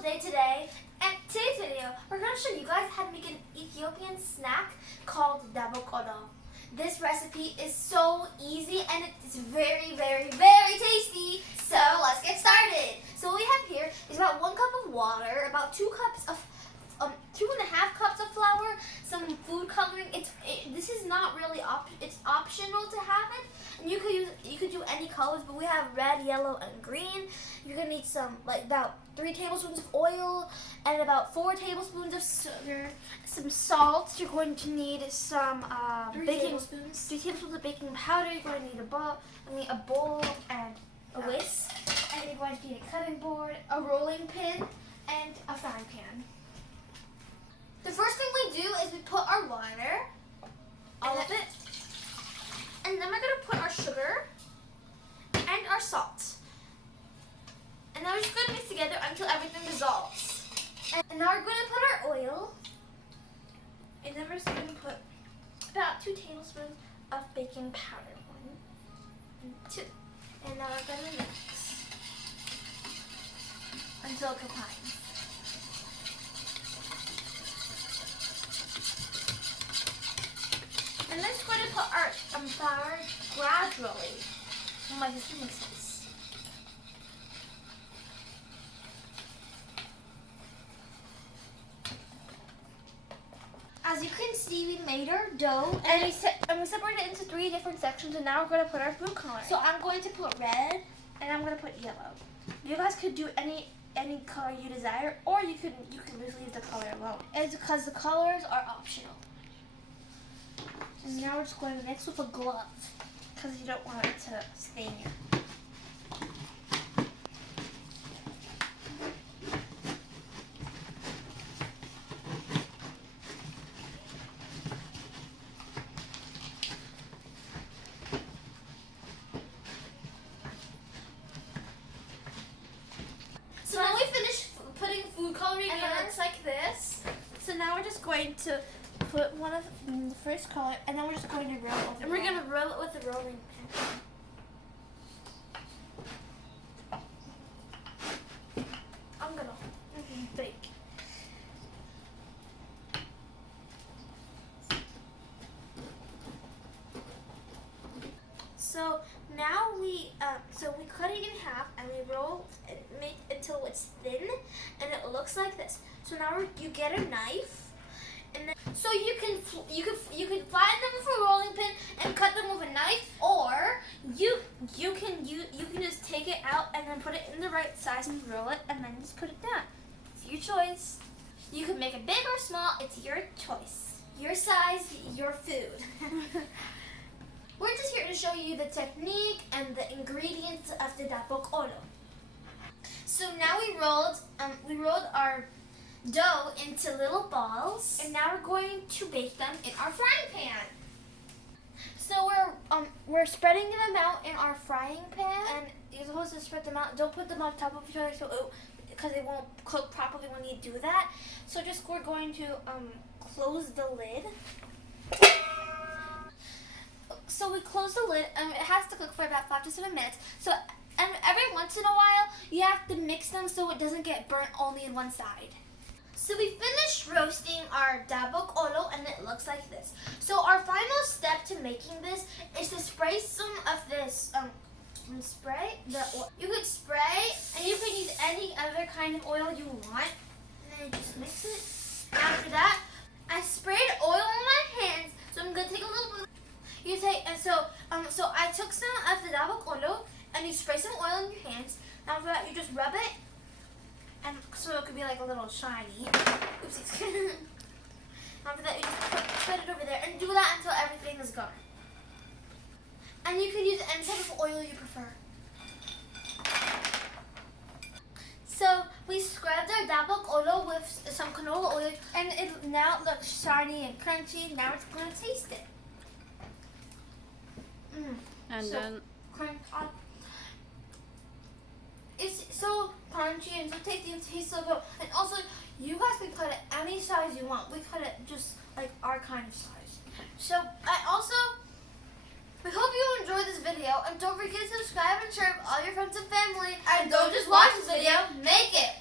beautiful day today, and today's video we're going to show you guys how to make an Ethiopian snack called Dabo Kolo. This recipe is so easy and it's very, very, very tasty. So let's get started. So what we have here is about 1 cup of water, about 2 cups of 2.5 cups of flour, some food coloring. This is not really it's optional to have it, and you could do any colors, but we have red, yellow, and green. You're gonna need some about 3 tablespoons of oil and about 4 tablespoons of sugar, some salt. You're going to need some 3 tablespoons of baking powder. You're going to need a bowl and a whisk, and you're going to need a cutting board, a rolling pin, and a frying pan. The first thing we do is we put our water, all of it, and then we're going to put our sugar and our salt. And then we're just going to mix together until everything dissolves. And now we're going to put our oil, and then we're just going to put about 2 tablespoons of baking powder. 1 and 2. And now we're going to mix until it combines. And then we're going to put our flour gradually. Oh my, this makes sense. As you can see, we made our dough and we separated it into 3 different sections. And now we're going to put our food coloring. So I'm going to put red and I'm going to put yellow. You guys could do any color you desire, or you can just leave the color alone. It's because the colors are optional. And now we're just going to mix with a glove because you don't want it to stain you. So now we finished putting food coloring and it looks like this. So now we're just going to put one of the first color, and then we're just going to roll it. And we're going to roll it with a rolling pin. I'm going to bake. So now we cut it in half and we roll and make until it's thin, and it looks like this. So now you get a knife. And then, so you can flatten them with a rolling pin and cut them with a knife, or you can just take it out and then put it in the right size and roll it and then just put it down. It's your choice. You can make it big or small. It's your choice. Your size, your food. We're just here to show you the technique and the ingredients of the Dabo Kolo. So now we rolled our dough into little balls, and now we're going to bake them in our frying pan. So we're spreading them out in our frying pan, and you're supposed to spread them out. Don't put them on top of each other because they won't cook properly when you do that. So we're going to close the lid. So we close the lid, and it has to cook for about 5 to 7 minutes. So every once in a while you have to mix them so it doesn't get burnt only in one side. So we finished roasting our Dabo Kolo, and it looks like this. So our final step to making this is to spray some of this you could spray, and you could use any other kind of oil you want, and then you just mix it. After that, I sprayed oil on my hands, so I'm gonna take a little bit. You take so I took some of the Dabo Kolo, and you spray some oil on your hands. After that, you just rub it. And so it could be like a little shiny. Oopsies. After that, you just put it over there and do that until everything is gone. And you can use any type of oil you prefer. So we scrubbed our Dabo Kolo with some canola oil, and it now looks shiny and crunchy. Now it's going to taste it. And so then it's so crunchy and so tasty and tastes so good. And also, you guys can cut it any size you want. We cut it just like our kind of size. So we hope you enjoyed this video, and don't forget to subscribe and share with all your friends and family. And don't just watch this video, make it!